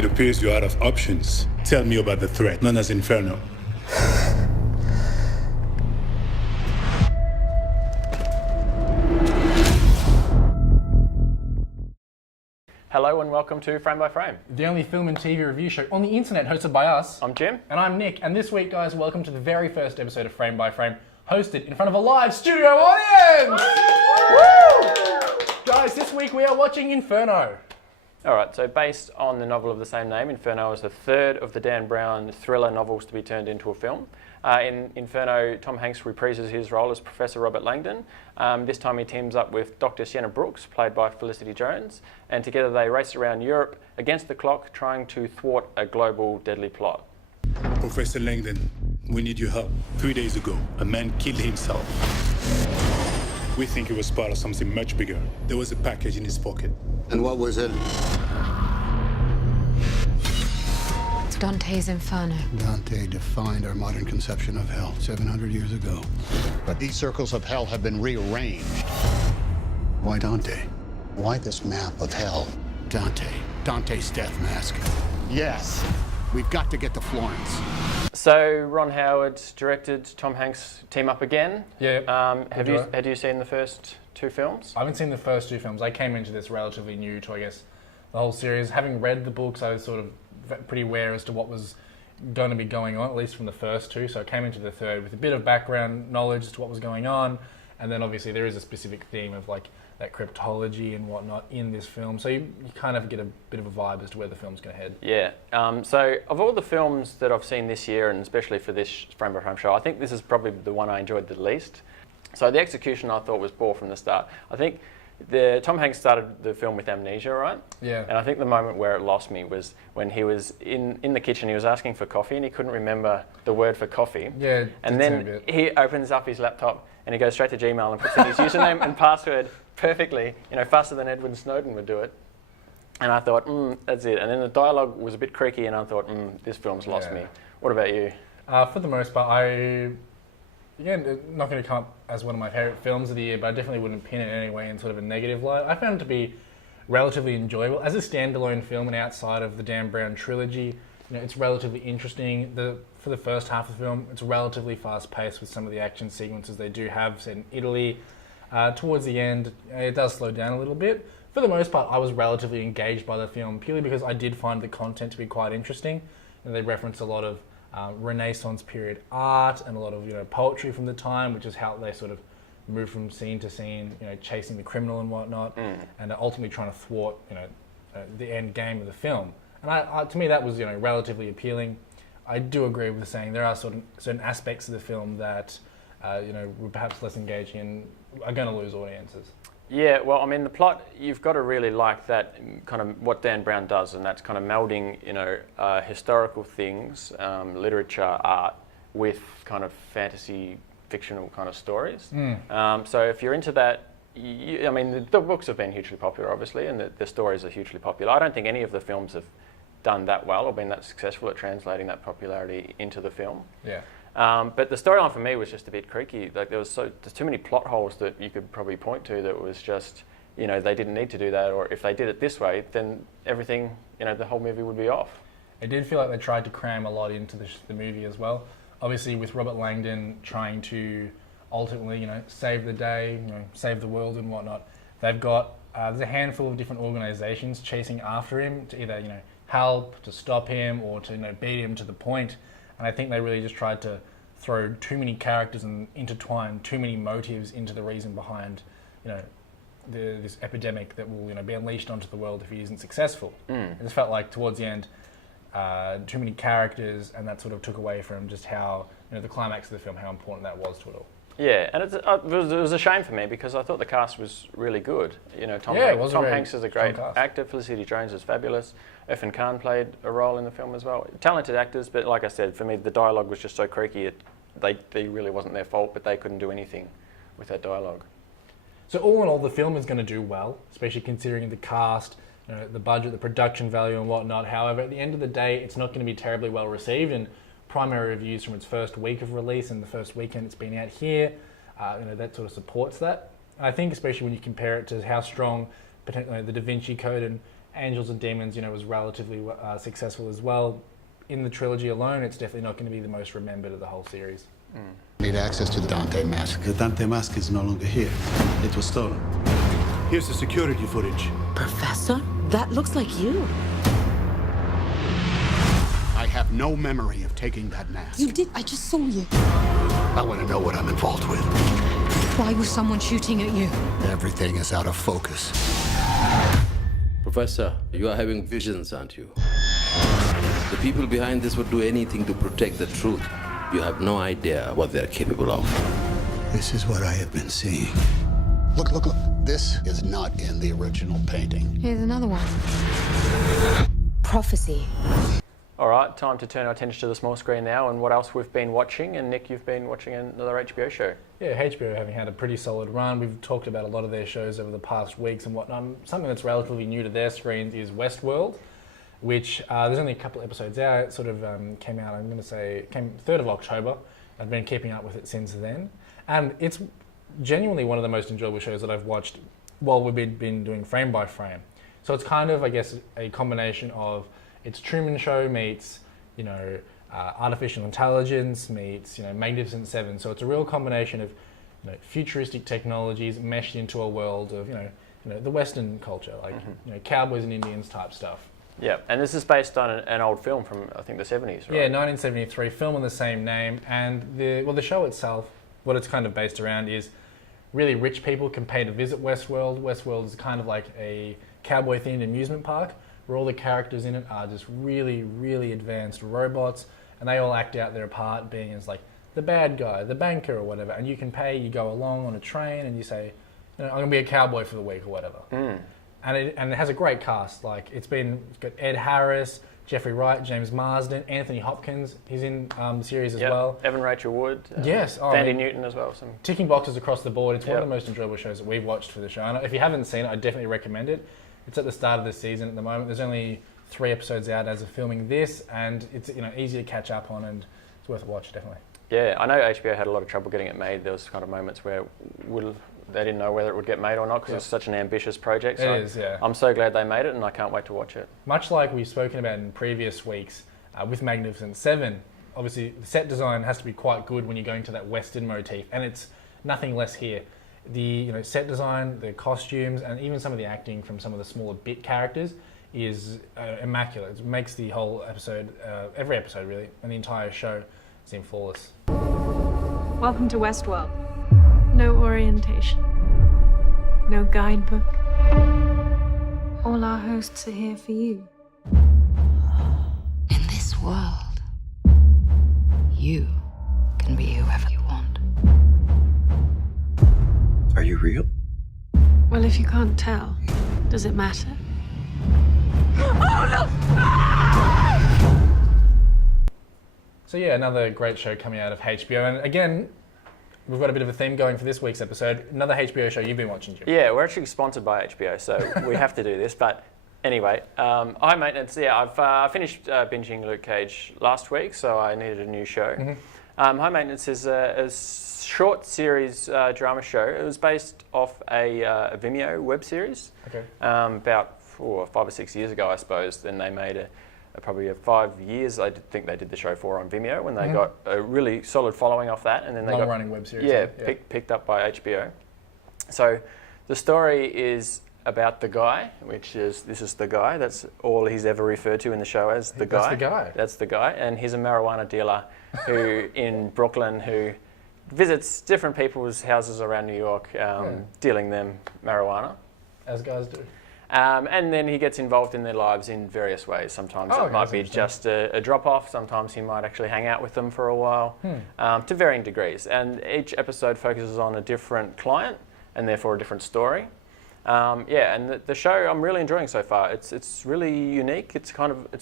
It appears you're out of options. Tell me about the threat, known as Inferno. Hello and welcome to Frame by Frame. The only film and TV review show on the internet hosted by us. I'm Jim. And I'm Nick. And this week, guys, welcome to the very first episode of Frame by Frame, hosted in front of a live studio audience! Woo! Guys, this week we are watching Inferno. Alright, so based on the novel of the same name, Inferno is the third of the Dan Brown thriller novels to be turned into a film. In Inferno, Tom Hanks reprises his role as Professor Robert Langdon. This time he teams up with Dr. Sienna Brooks, played by Felicity Jones, and together they race around Europe against the clock, trying to thwart a global deadly plot. Professor Langdon, we need your help. 3 days ago, a man killed himself. We think it was part of something much bigger. There was a package in his pocket. And what was it? Dante's Inferno. Dante defined our modern conception of hell 700 years ago. But these circles of hell have been rearranged. Why Dante? Why this map of hell? Dante. Dante's death mask. Yes. We've got to get to Florence. So Ron Howard directed, Tom Hanks team up again. Yeah. Had you seen the first two films? I haven't seen the first two films. I came into this relatively new to, I guess, the whole series. Having read the books, I was sort of pretty aware as to what was going to be going on, at least from the first two. So I came into the third with a bit of background knowledge as to what was going on. And then obviously there is a specific theme of like that cryptology and whatnot in this film. So you kind of get a bit of a vibe as to where the film's going to head. Yeah. So of all the films that I've seen this year, and especially for this Frame by Frame show, I think this is probably the one I enjoyed the least. So the execution I thought was poor from the start. I think Tom Hanks started the film with amnesia, right? Yeah. And I think the moment where it lost me was when he was in the kitchen, he was asking for coffee and he couldn't remember the word for coffee. Yeah. And then he opens up his laptop and he goes straight to Gmail and puts in his username and password perfectly, faster than Edward Snowden would do it. And I thought, that's it. And then the dialogue was a bit creaky and I thought, this film's lost me. What about you? For the most part, again, not going to come up as one of my favourite films of the year, but I definitely wouldn't pin it in any way in sort of a negative light. I found it to be relatively enjoyable. As a standalone film and outside of the Dan Brown trilogy, it's relatively interesting. For the first half of the film, it's relatively fast-paced with some of the action sequences they do have set in Italy. Towards the end, it does slow down a little bit. For the most part, I was relatively engaged by the film, purely because I did find the content to be quite interesting. And they reference a lot of Renaissance period art and a lot of poetry from the time, which is how they sort of move from scene to scene, chasing the criminal and whatnot, and ultimately trying to thwart the end game of the film. And to me, that was relatively appealing. I do agree with saying there are certain aspects of the film that were perhaps less engaging and are going to lose audiences. Yeah, well, I mean, the plot, you've got to really like that kind of what Dan Brown does, and that's kind of melding, historical things, literature, art, with kind of fantasy, fictional kind of stories. So if you're into that, the books have been hugely popular, obviously, and the stories are hugely popular. I don't think any of the films have done that well or been that successful at translating that popularity into the film. Yeah. But the storyline for me was just a bit creaky. Like there's too many plot holes that you could probably point to that was just, they didn't need to do that, or if they did it this way, then everything, the whole movie would be off. It did feel like they tried to cram a lot into the movie as well. Obviously with Robert Langdon trying to ultimately, save the day, save the world and whatnot, they've got, there's a handful of different organizations chasing after him to either, help, to stop him, or to, beat him to the point. And I think they really just tried to throw too many characters and intertwine too many motives into the reason behind, this epidemic that will, be unleashed onto the world if he isn't successful. It just felt like towards the end, too many characters, and that sort of took away from just how, the climax of the film, how important that was to it all. Yeah, and it was a shame for me because I thought the cast was really good. Tom Hanks is a great actor. Felicity Jones is fabulous. Irfan Khan played a role in the film as well. Talented actors, but like I said, for me the dialogue was just so creaky. They really wasn't their fault, but they couldn't do anything with that dialogue. So all in all, the film is going to do well, especially considering the cast, the budget, the production value and whatnot. However, at the end of the day, it's not going to be terribly well received, and primary reviews from its first week of release and the first weekend it's been out here, that sort of supports that. And I think especially when you compare it to how strong potentially the Da Vinci Code and Angels and Demons, was relatively successful as well. In the trilogy alone, it's definitely not going to be the most remembered of the whole series. Need access to the Dante mask. The Dante mask is no longer here. It was stolen. Here's the security footage. Professor? That looks like you. I have no memory of taking that mask. You did. I just saw you. I want to know what I'm involved with. Why was someone shooting at you? Everything is out of focus. Professor, you are having visions, aren't you? The people behind this would do anything to protect the truth. You have no idea what they're capable of. This is what I have been seeing. Look, look, look. This is not in the original painting. Here's another one. Prophecy. All right, time to turn our attention to the small screen now and what else we've been watching. And Nick, you've been watching another HBO show. Yeah, HBO having had a pretty solid run. We've talked about a lot of their shows over the past weeks and whatnot. Something that's relatively new to their screens is Westworld, which there's only a couple of episodes out. It sort of came out, I'm going to say, came 3rd of October. I've been keeping up with it since then. And it's genuinely one of the most enjoyable shows that I've watched while we've been doing frame by frame. So it's kind of, I guess, a combination of it's Truman Show meets, artificial intelligence meets, Magnificent Seven. So it's a real combination of, futuristic technologies meshed into a world of, the Western culture, like, cowboys and Indians type stuff. Yeah, and this is based on an old film from, I think, the 70s, right? Yeah, 1973, film of the same name. And the show itself, what it's kind of based around is really rich people can pay to visit Westworld. Westworld is kind of like a cowboy-themed amusement park where all the characters in it are just really, really advanced robots, and they all act out their part being as like the bad guy, the banker or whatever. And you can pay, you go along on a train and you say, I'm going to be a cowboy for the week or whatever. And it has a great cast. Like it's got Ed Harris, Jeffrey Wright, James Marsden, Anthony Hopkins. He's in the series as well. Evan Rachel Wood. Yes. Sandy Newton as well. Ticking boxes across the board. It's one of the most enjoyable shows that we've watched for the show. And if you haven't seen it, I definitely recommend it. It's at the start of the season at the moment. There's only 3 episodes out as of filming this, and it's easy to catch up on, and it's worth a watch, definitely. Yeah, I know HBO had a lot of trouble getting it made. There was kind of moments where they didn't know whether it would get made or not because it's such an ambitious project. So it is, yeah. I'm so glad they made it, and I can't wait to watch it. Much like we've spoken about in previous weeks with Magnificent Seven, obviously the set design has to be quite good when you're going to that Western motif, and it's nothing less here. The set design, the costumes, and even some of the acting from some of the smaller bit characters is immaculate. It makes the whole episode, every episode really, and the entire show seem flawless. Welcome to Westworld. No orientation. No guidebook. All our hosts are here for you. In this world, you can be whoever you want. Are you real? Well, if you can't tell, does it matter? So yeah, another great show coming out of HBO, and again, we've got a bit of a theme going for this week's episode. Another HBO show you've been watching, Jim. Yeah, we're actually sponsored by HBO, so we have to do this. But anyway, High Maintenance. Yeah, I've finished binging Luke Cage last week, so I needed a new show. High Maintenance is a short series drama show. It was based off a Vimeo web series. Okay. About 5 or 6 years ago, I suppose. Then they made probably 5 years. I think they did the show for on Vimeo when they got a really solid following off that, and then they long-running web series. Yeah, picked up by HBO. So the story is about the guy, this is the guy. That's all he's ever referred to in the show as the guy. That's the guy. That's the guy, and he's a marijuana dealer who in Brooklyn who visits different people's houses around New York, dealing them marijuana. As guys do. And then he gets involved in their lives in various ways. Sometimes it might be just a drop-off. Sometimes he might actually hang out with them for a while, to varying degrees. And each episode focuses on a different client and therefore a different story. And the show I'm really enjoying so far. It's really unique. It's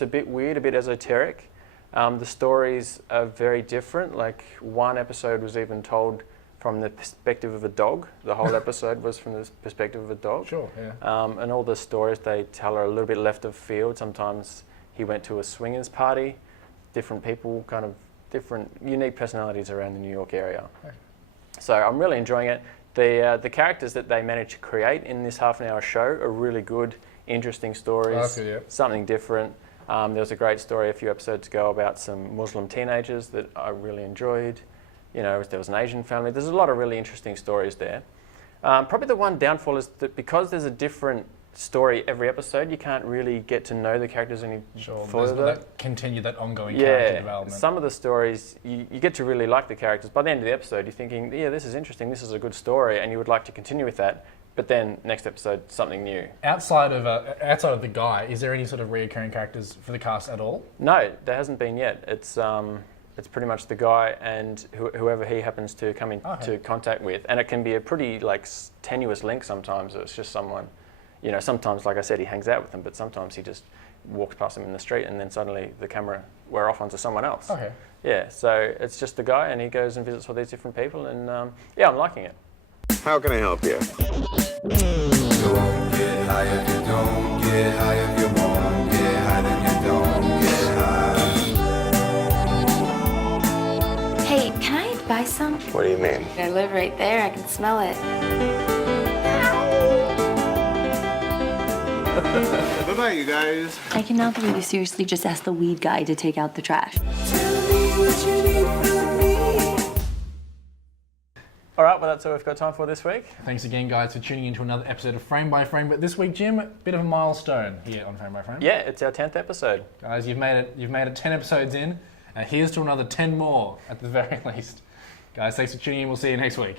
a bit weird, a bit esoteric. The stories are very different. Like one episode was even told from the perspective of a dog. The whole episode was from the perspective of a dog. Sure, yeah. And all the stories they tell are a little bit left of field. Sometimes he went to a swingers party. Different people, kind of different, unique personalities around the New York area. Okay. So I'm really enjoying it. The characters that they managed to create in this half-an-hour show are really good interesting stories, something different. There was a great story a few episodes ago about some Muslim teenagers that I really enjoyed. You know, there was an Asian family. There's a lot of really interesting stories there. Probably the one downfall is that because there's a different story every episode, you can't really get to know the characters any further. Continue that ongoing character development. Some of the stories, you get to really like the characters. By the end of the episode, you're thinking, yeah, this is interesting, this is a good story, and you would like to continue with that. But then next episode, something new. Outside of the guy, is there any sort of reoccurring characters for the cast at all? No, there hasn't been yet. It's pretty much the guy and whoever he happens to come into contact with, and it can be a pretty tenuous link sometimes. It's just someone, you know. Sometimes, like I said, he hangs out with them, but sometimes he just walks past them in the street, and then suddenly we're off onto someone else. Okay. Yeah. So it's just the guy, and he goes and visits all these different people, and yeah, I'm liking it. How can I help you? Don't get high if you don't get high if you won't get high then you don't get high. Hey, can I buy some? What do you mean? I live right there, I can smell it. Bye-bye, you guys. I cannot believe you seriously just asked the weed guy to take out the trash. Tell me what you need from me. All right, well, that's all we've got time for this week. Thanks again, guys, for tuning into another episode of Frame by Frame. But this week, Jim, a bit of a milestone here on Frame by Frame. Yeah, it's our 10th episode. Guys, you've made it 10 episodes in, and here's to another 10 more at the very least. Guys, thanks for tuning in. We'll see you next week.